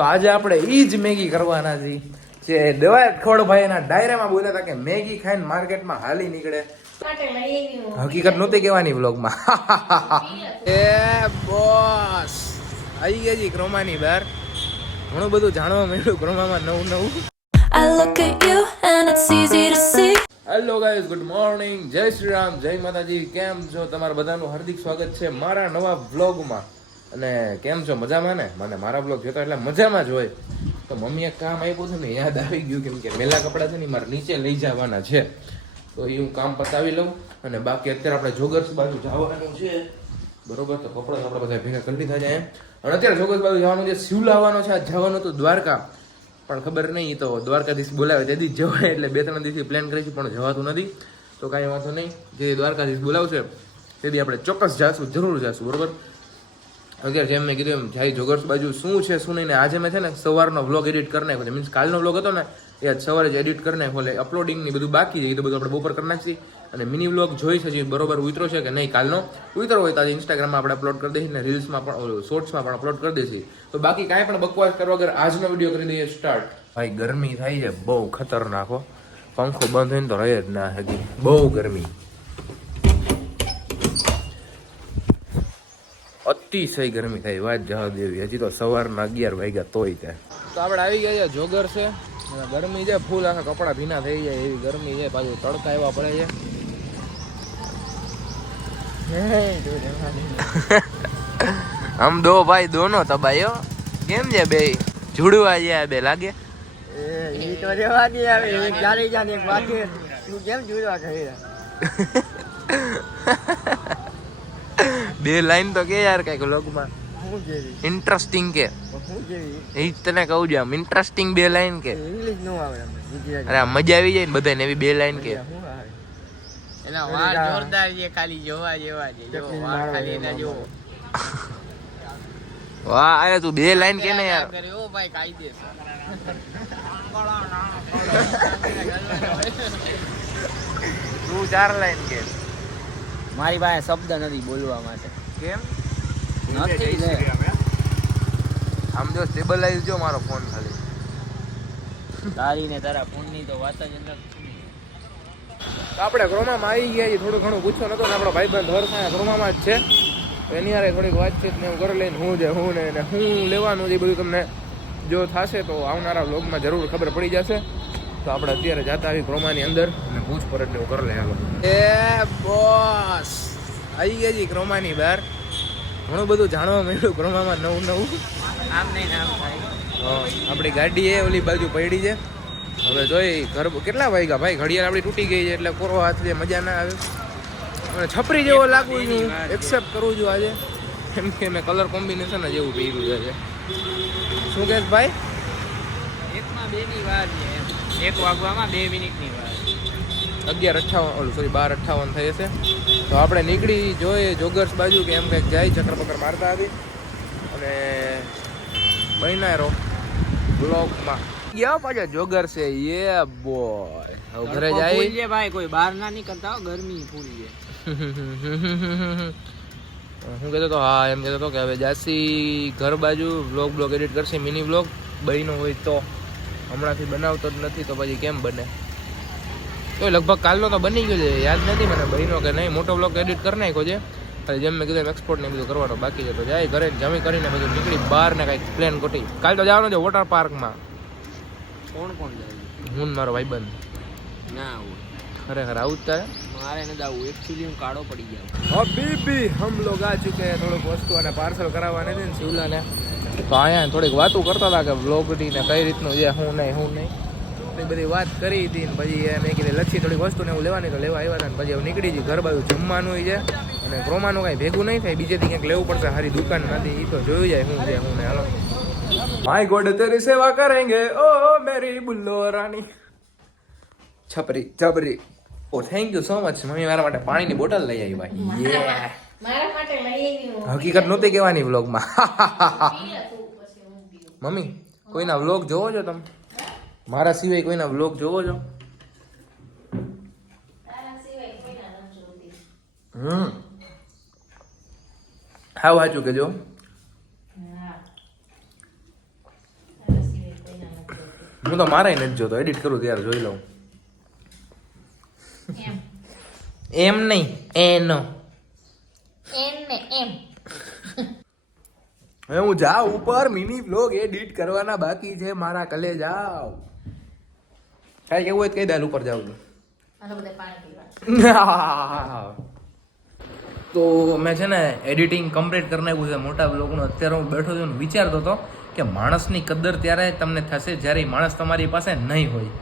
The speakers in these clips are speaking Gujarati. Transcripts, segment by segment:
તો આજે આપણે ઈ જ મેગી કરવાના છે જે દેવાયત ખોડભાઈ એના ડાયરામાં બોલ્યા હતા કે મેગી ખાઈને માર્કેટમાં હાલી નીકળે. હકીકત નહોતી કહેવાની વ્લોગમાં. એ બોસ આવી ગયા જી ક્રોમાની બહાર. ઘણું બધું જાણવા મળ્યું ક્રોમામાં નવું. I look at you and it's easy to see. Hello guys, good morning, જય શ્રી રામ, જય માતાજી. કેમ છો? તમારા બધાનું હાર્દિક સ્વાગત છે મારા નવા વ્લોગમાં. અને કેમ છો? મજામાં ને? મને મારા વ્લોગ જોતા એટલે મજામાં જ હોય. તો મમ્મીએ કામ આપ્યું છે ને યાદ આવી ગયું, કેમ કે મેલા કપડાં છે ને મારે નીચે લઈ જવાના છે, તો એ હું કામ પતાવી લઉં. અને બાકી અત્યારે આપણે જોગર્સ બાજુ જવાનું છે, બરોબર? તો કપડાં આપણે બધા ભેગા કરી લીધા છે. અને અત્યારે જોગર્સ બાજુ જવાનું છે, શિવ લાવવાનો છે. આજ જવાનું તો દ્વારકા, પણ ખબર નહીં, તો દ્વારકાધીશ બોલાવે તેથી જવાય, એટલે 2-3 દિવસથી પ્લાન કરીશું પણ જવાતું નથી. તો કાંઈ વાંધો નહીં, જે દ્વારકાધીશ બોલાવશે તેથી આપણે ચોક્કસ જાશું, જરૂર જાશું, બરોબર? અત્યારે જેમ મેં કીધું એમ જાય જોગર્સ બાજુ શું છે શું નહીં. ને આજે મેં છે ને સવારનો વ્લોગ એડિટ કરી નાખ્યો છે, મીન્સ કાલનો વ્લોગ હતો ને એ આજ સવારે જ એડિટ કરી નાખ્યો. એટલે અપલોડિંગની બધું બાકી છે, એ તો બધું આપણે બપોર કરી નાખીએ. અને મિની વ્લોગ જોઈ છે જે બરોબર ઉતરો છે કે નહીં, કાલનો ઉતરો હોય તો આજે ઇન્સ્ટાગ્રામમાં આપણે અપલોડ કરી દઈશું, ને રીલ્સમાં પણ શોર્ટ્સમાં પણ અપલોડ કરી દઈશું. તો બાકી કાંઈ પણ બકવાસ કરવા વગર આજનો વિડીયો કરી દઈએ સ્ટાર્ટ. ભાઈ ગરમી થાય છે બહુ ખતરનાક હો, પંખો બંધ હોય ને તો રહે જ ના હજી, બહુ ગરમી, અતિશય ગરમી થાય, વાત જવા દેવી. હજી તો સવારના 11 વાગ્યા તોય ત્યાં. તો આપણે આવી ગયા છે જોગર છે, ગરમી છે ફૂલ, આખા કપડા ભીના થઈ જાય એવી ગરમી છે, પાછું તડકા એવા પડે છે. હમ દો ભાઈ દોનો તબાયો. કેમ છે બે જોડવા છે બે લાગે? એ તો રેવાની આવે, એક જારી જાને એક વાગે તું કેમ જોડવા કરી બે લાઈન તો કે યાર કઈક લોગમાં હું જેવી ઇન્ટરેસ્ટિંગ કે હું જેવી એ જ તને કહું છું, આમ ઇન્ટરેસ્ટિંગ બે લાઈન કે. ઇંગ્લિશ નો આવે અમને ગુજરાતી. અરે મજા આવી જાય ને બધાને એવી બે લાઈન કે. શું આવે એના વાળ જોરદાર છે, ખાલી જોવા જેવા છે. જો વાળ ખાલી એના જો વાહ, અરે તું બે લાઈન કે ને યાર. ઓ ભાઈ કાયદેસર તું 4 લાઈન કે. મારી પાસે શબ્દ નથી બોલવા માટે. કેમ નથી ને. આમ જો સ્ટેબલાઈઝ જો મારો ફોન ખાલી. તારી ને તારા ફોન ની તો વાત જ નથી. આપણે ક્રોમામાં આવી ગયા, થોડું ઘણું પૂછવા નતો ને આપણો ભાઈબંધ હર્ષ ક્રોમામાં જ છે, તો એની યારે થોડીક વાતચીત ને એવું કરી લઈને હું છે હું ને હું લેવાનું છે એ બધું તમને જો થશે તો આવનારા વ્લોગમાં જરૂર ખબર પડી જશે. તો આપણે અત્યારે જતા આવી ક્રોમાની અંદર અને પૂછપરછ એવું કરી લે. હાલો એ બોસ આવી ગયા જી ક્રોમાની બહાર. ઘણું બધું જાણવા મળ્યું ક્રોમામાં નવું. આમ નહીં આમ થાય. આપણી ગાડી એ ઓલી બાજુ પડી છે, હવે જોઈ ઘર કેટલા વાગ્યા ભાઈ, ઘડિયાળ આપણી તૂટી ગઈ છે એટલે કોરો હાથ છે, મજા ના આવે. અને છપરી જેવો લાગુ છું, એક્સેપ્ટ કરું છું આજે, કેમ કે મેં કલર કોમ્બિનેશન જ એવું પહેર્યું છે. શું કહે ભાઈ? 1 ની વાર છે, 1 વાગવામાં 2 મિનિટની વાર. 12:58 થઈ હશે. તો આપણે નીકળી જોઈએ જોગર્સ બાજુ કે એમ કંઈક જાય, ચક્કર પક્કર મારતા આવી. અને બન્યા રહો બ્લોગમાં. ગયા પાછા જોગર છે એ બોય. હવે ઘરે જાય ફૂલ છે ભાઈ, કોઈ બહાર ના નીકળતા હો, ગરમી ફૂલ છે. હું કહેતો તો હા એમ કહેતો હતો કે હવે જાસી ઘર બાજુ બ્લોગ એડિટ કરશે, મિની બ્લોગ બન્યો હોય તો. હમણાંથી બનાવતો જ નથી તો પછી કેમ બને? તો લગભગ કાલનો તો બની ગયો છે, યાદ નથી મને બન્યો કે નહીં. મોટો બ્લોગ એડિટ કરી નાખ્યો છે, ખાલી જેમ મેં કીધું એક્સપોર્ટ ને બધું કરવાનો બાકી છે. તો જાય ઘરે જમી કરીને બધું નીકળી બહાર ને કાંઈક પ્લાન ગોઠવી. કાલ તો જવાનું છે વોટર પાર્કમાં. કોણ કોણ જાય? હું ને મારો ભાઈબંધ. ના આવું ખરેખર આવું જ થાય. મારે નથી આવું, એકચ્યુઅલી હું કાળો પડી જાઉં. अभी भी हम लोग आ चुके हैं, થોડુંક વસ્તુ અને પાર્સલ કરાવવાની હતી ને શિવલાને, તો અહીંયા થોડીક વાતો કરતા હતા કે બ્લોગની ને કઈ રીતનું છે, હું નહીં એ બધી વાત કરી હતી. ને પછી મેં કીધું લચ્છી થોડીક વસ્તુ ને એવું લેવાની, તો લેવા આવ્યા હતા. ને પછી નીકળી જઈ ઘર બાજુ જમવાનું છે, અને ક્રોમાનું કાંઈ ભેગું નહીં થાય, બીજેથી ક્યાંક લેવું પડશે સારી દુકાન નથી, એ તો જોયું જાય શું છે હું ને. હાલો માય ગોડ તેરી સેવા કરેંગે ઓ મેરી બુલ્લો રાની. છપરી ઓ thank you so much. Mummy મારા માટે પાણીની બોટલ લઈ આવી ભાઈ. મારા માટે લઈ આવી. હકીકત નહોતી કહેવાની વ્લોગમાં. મમ્મી કોઈના વ્લોગ જોવો છો તમે? મારા સિવાય કોઈના વ્લોગ જોવો છો? હા સાચું કેજો. હું તો મારે નથી જોતો, એડિટ કરું ત્યારે જોઈ લઉં. એમ એમ નહીં, એનો. એમ ને એમ હવે હું જાઉં ઉપર, મિની વ્લોગ એડિટ કરવાના બાકી છે મારા. કલે જાવ કાંઈ કેવું હોય તો કહી દે, ઉપર જાઉં છું. આનો બધા પાણી પીવા. તો મેં છે ને એડિટિંગ કમ્પ્લીટ કરી નાખ્યું છે મોટા બ્લોગનું. અત્યારે હું બેઠો છું ને વિચારતો હતો કે માણસની કદર ત્યારે તમને થશે જ્યારે માણસ તમારી પાસે નહીં હોય.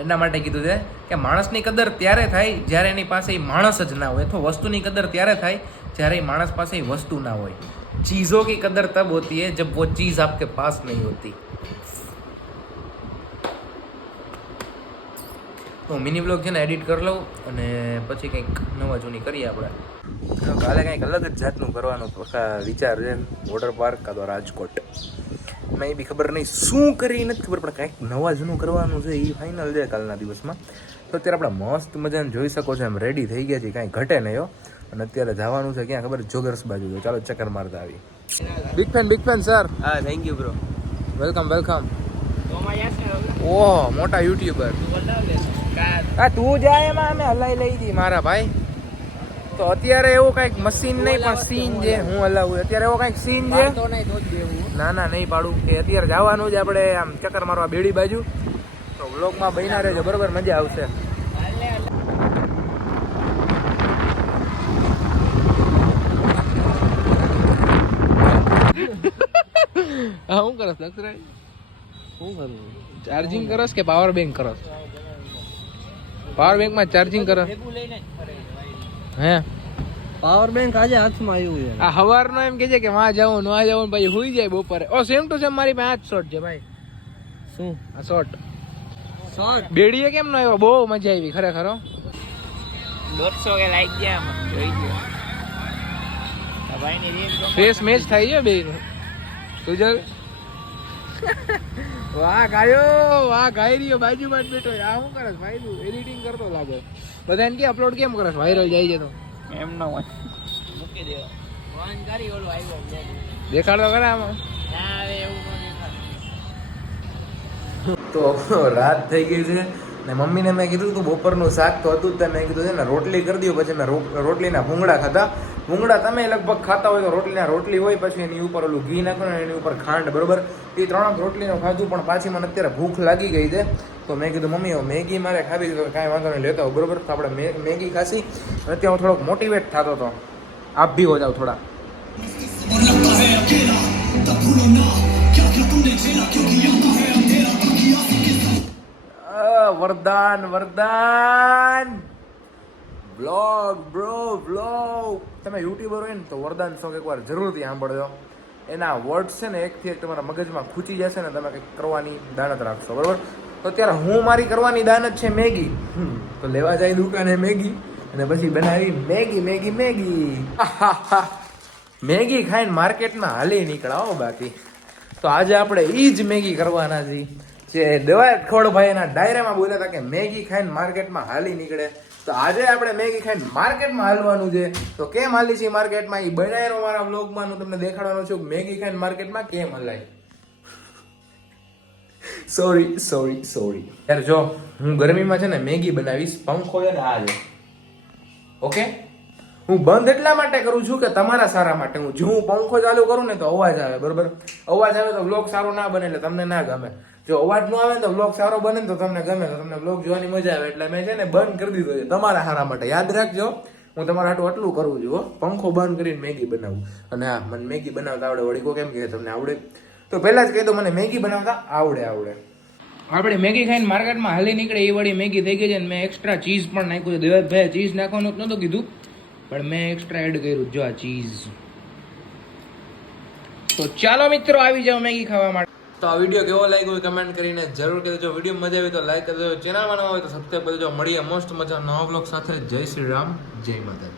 એના માટે કીધું છે કે માણસની કદર ત્યારે થાય જ્યારે એની પાસે ઈ માણસ જ ના હોય, અથવા વસ્તુની કદર ત્યારે થાય જ્યારે ઈ માણસ પાસે ઈ વસ્તુ ના હોય. ચીज़ों की कदर तब होती है जब वो चीज़ आपके पास नहीं होती. તો મિની બ્લોગ છે ને એડિટ કરી લઉં અને પછી કંઈક નવા જૂની કરીએ આપણે. કાલે કંઈક અલગ જ જાતનું કરવાનો વિચાર છે. વોટર પાર્ક કાં તો રાજકોટ, મેં બી ખબર નહીં શું કરી નથી ખબર, પણ કંઈક નવા જૂનું કરવાનું છે એ ફાઇનલ છે કાલના દિવસમાં. તો અત્યારે આપણે મસ્ત મજાને જોઈ શકો છો એમ રેડી થઈ ગયા છીએ, કાંઈ ઘટે નહીં હો. અને અત્યારે જવાનું છે ક્યાં ખબર, જોગર્સ બાજુ. તો ચાલો ચક્કર મારતા આવી. Big fan sir. હા thank you bro. Welcome welcome. Oh મોટા યુટ્યુબર. હા તું જાય એમાં અમે હલાઈ લઈ દી મારા ભાઈ. તો અત્યારે એવું કંઈક મશીન નહીં પણ સીન છે, હું હલાવું. અત્યારે એવો કંઈક સીન છે. ના ના નહીં પાડું કે અત્યારે જવાનું છે આપણે આમ ચક્કર મારવા બેડી બાજુ. તો વ્લોગમાં બન્યા રહેજો, બરોબર, મજા આવશે. હા હું કરસ લક્ષરાય, શું કરું? ચાર્જિંગ કરસ કે પાવર બેંક કરસ? પાવર બેંક માં ચાર્જિંગ કરસ? હે પાવર બેંક આજે હાથમાં આવ્યું છે. આ હવારનો એમ કે છે કે માં જાવું ન જાવું પછી હુઈ જાય બપોરે. ઓ સેમ ટુ સેમ મારી પાસે આ જ શોટ છે ભાઈ. શું આ શોટ શોર્ટ બેડીએ કેમ ન આવ્યો? બહુ મજા આવી ખરેખર. 150 કે લાઈક ગયા જોઈ ગયો આ ભાઈની રીલ ફેસ મેચ થાય છે બે નું. સુજલ વાહ ગાયો, વાહ ગાઈ રહ્યો, બાજુમાં જ બેઠો. આ શું કરસ ભાઈ? તું એડિટિંગ કરતો લાગે. બધા એને કે અપલોડ કેમ કરસ? વાયરલ જાય છે તો એમ ન હોય મૂકી દેવા ફોન કરી ઓલું આવ્યો દેખાડો ખરા આમાં. ના હવે એવું ન દેખાડ. તો રાત થઈ ગઈ છે ને મમ્મીને મેં કીધું તું બપોરનું શાક તો હતું જ, મેં કીધું છે ને રોટલી કરી દઉં. પછી મેં રોટલીના ભૂંગળા ખાધા. ભૂંગળા તમે લગભગ ખાતા હોય તો રોટલી હોય, પછી એની ઉપર ઓલું ઘી નાખો ને એની ઉપર ખાંડ, બરોબર. એ 3 રોટલીનું ખાધું, પણ પાછી મને અત્યારે ભૂખ લાગી ગઈ છે. તો મેં કીધું મમ્મી મેગી મારે ખાવી તો કાંઈ વાંધો નહીં લેતા હોય, બરોબર. તો આપણે મેગી ખાસી. અત્યારે હું થોડોક મોટિવેટ થતો હતો. આપ ભી હો જાવ થોડા. વરદાન વરદાન વ્લોગ બ્રો વ્લોગ. તમે યુટ્યુબર હોય ને તો વરદાન સોંગ એકવાર જરૂરથી સાંભળજો. એના વર્ડ છે ને એકથી એક તમારા મગજમાં ખૂચી જશે ને તમે કંઈક કરવાની દાનત રાખશો, બરોબર. તો અત્યારે હું મારી કરવાની દાનત છે મેગી. તો લેવા જાય દુકાને મેગી અને પછી બનાવી મેગી મેગી મેગી. મેગી ખાઈને માર્કેટમાં હાલી નીકળાવો બાકી. તો આજે આપણે એ જ મેગી કરવાના છીએ જે દેવાય ખોડભાઈ એના ડાયરામાં બોલ્યા હતા કે મેગી ખાઈને માર્કેટમાં હાલી નીકળે. તો આજે આપણે મેગી ખાઈને માર્કેટમાં હાલવાનું છે. તો કેમ હાલી છે માર્કેટમાં એ બનાવ્યો મારા વ્લોગમાં હું તમને દેખાડવાનો છું. મેગી ખાઈને માર્કેટમાં કેમ હલાય. સોરી યાર. જો હું ગરમીમાં છે ને મેગી બનાવીશ. પંખો છે ને આ છે, ઓકે. હું બંધ એટલા માટે કરું છું કે તમારા સારા માટે. હું જો પંખો ચાલુ કરું ને તો અવાજ આવે, બરોબર. અવાજ આવે તો વ્લોગ સારો ના બને એટલે તમને ના ગમે. જો અવાજ ન આવે ને તો વ્લોગ સારો બને ને તો તમને ગમે, તો તમને વ્લોગ જોવાની મજા આવે. એટલે મેં છે ને બંધ કરી દીધો છે તમારા સારા માટે. યાદ રાખજો, હું તમારા હાટું આટલું કરું છું. પંખો બંધ કરીને મેગી બનાવું. અને હા, મને મેગી બનાવતા આવડે. વળી કો કેમ કે તમને આવડે? તો પહેલા જ કહી દો મને મેગી બનાવતા આવડે. આપણે મેગી ખાઈને માર્કેટમાં હાલી નીકળે એ વળી મેગી થઈ ગઈ છે ને મેં એક્સ્ટ્રા ચીઝ પણ નાખ્યું છે. દેવાભાઈ ચીઝ નાખવાનું જ નહોતું કીધું, પણ મેં એક્સ્ટ્રા એડ કર્યું. જો આ ચીઝ. તો ચાલો મિત્રો આવી જાઓ મેગી ખાવા માટે. તો આ વિડીયો કેવો લાગ્યો કમેન્ટ કરીને જરૂર કહેજો. વિડીયો મજા આવી તો લાઈક કરજો, ચેનલમાં ન હોય તો સબસ્ક્રાઈબ કરજો. મળીએ મસ્ત મજા નવા બ્લોગ સાથે. જય શ્રી રામ, જય માતા.